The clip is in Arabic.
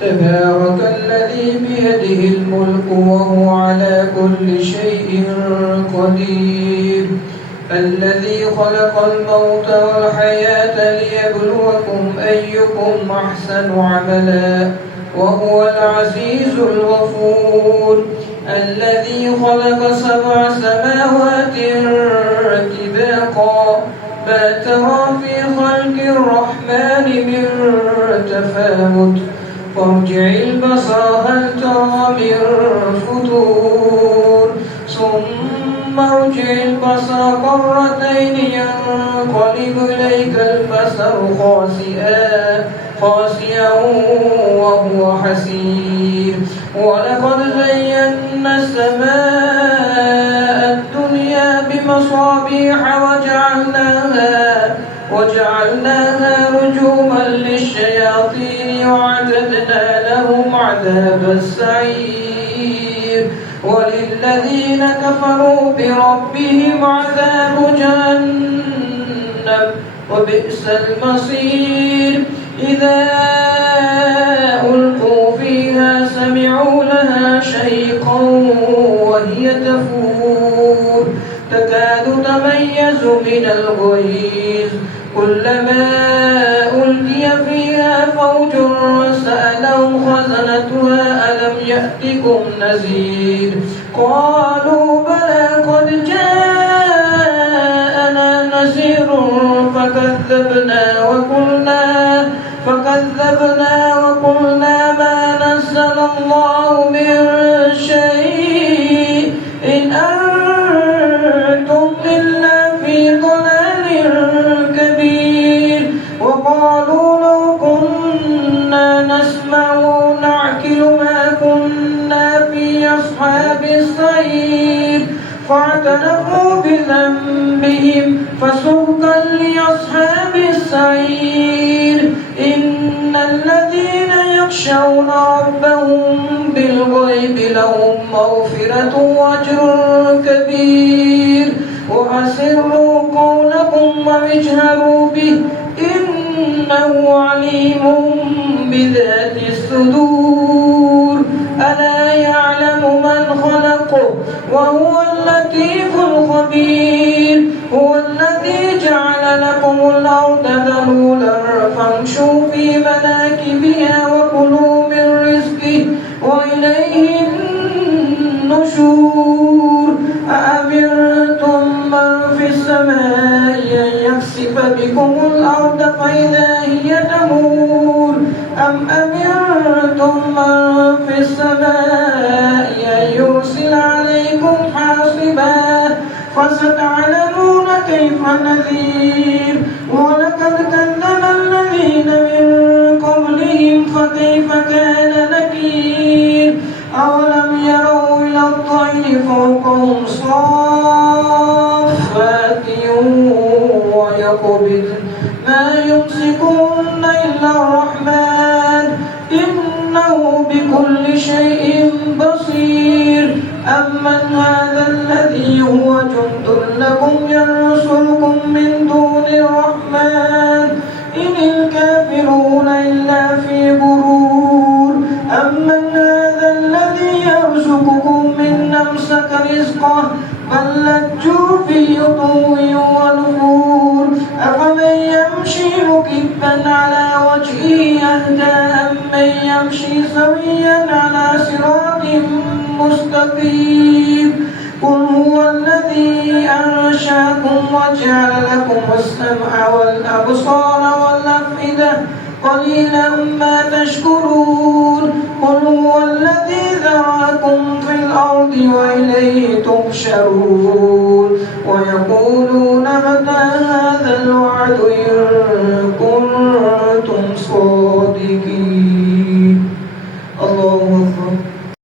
تبارك الذي بيده الملك وهو على كل شيء قدير الذي خلق الموت والحياة ليبلوكم أيكم أحسن عملا وهو العزيز الغفور الذي خلق 7 سماوات طباقا ما ترى في خلق الرحمن من تفاوت فارجع البصر هل ترى من فتور ثم ارجع البصر كرتين ينقلب إليك البصر خاسئا وهو حسير ولقد زينا السماء الدنيا بمصابيح وجعلناها رجوما للشياطين وأعتدنا لهم عذاب السعير وللذين كفروا بربهم عذاب جهنم وبئس المصير إذا ألقوا فيها سمعوا لها شيقا وهي تفور تكاد تميز من الغيظ كلما ألقي فيها فوج سألهم خزنتها ألم يأتكم نذير قالوا بلى قد جاءنا نذير فكذبنا وقلنا ما نزل الله من شيء إن أنتم إلا في ضلال كبير وقالوا لو كنا نسمع ونعقل ما كنا في أصحاب السعير فاعترفوا بذنبهم فسحقا لأصحاب السعير إن الذين يخشون ربهم بالغيب لهم مغفرة وأجر كبير وأسروا قولكم واجهروا به إنه عليم بذات الصدور ألا يعلم من خلق وهو اللطيف الخبير هو الذي جعل لكم الأرض ذلولا فامشوا في مناكبها وكلوا من رزقه وإليه النشور أأمنتم من في السماء أن يخسف بكم الأرض فإذا هي تمور أم أمنتم من في السماء أن يرسل عليكم حاصبا فستعلمون كيف نذير ولقد كذب الذين من قبلهم فكيف كان نكير أولم يروا إلى الطير فوقهم صافات ويقبض ما يمسكون إلا الرحمن إنه بكل شيء بصير أمن هذا الذي هو جند لكم ينصركم من دون الرحمن إن الكافرون إلا في غرور أمن هذا الذي يرزقكم من أمسك رزقه بل لجوا في عتو ونفور أفمن يمشي مكبا على وجهه أهدى أمن يمشي سويا على صراط مستقيم قل هو الذي أنشأكم وجعل لكم السمع والأبصار والأفئدة قليلا ما تشكرون قل هو الذي ذرأكم في الأرض وإليه تحشرون ويقولون متى هذا الوعد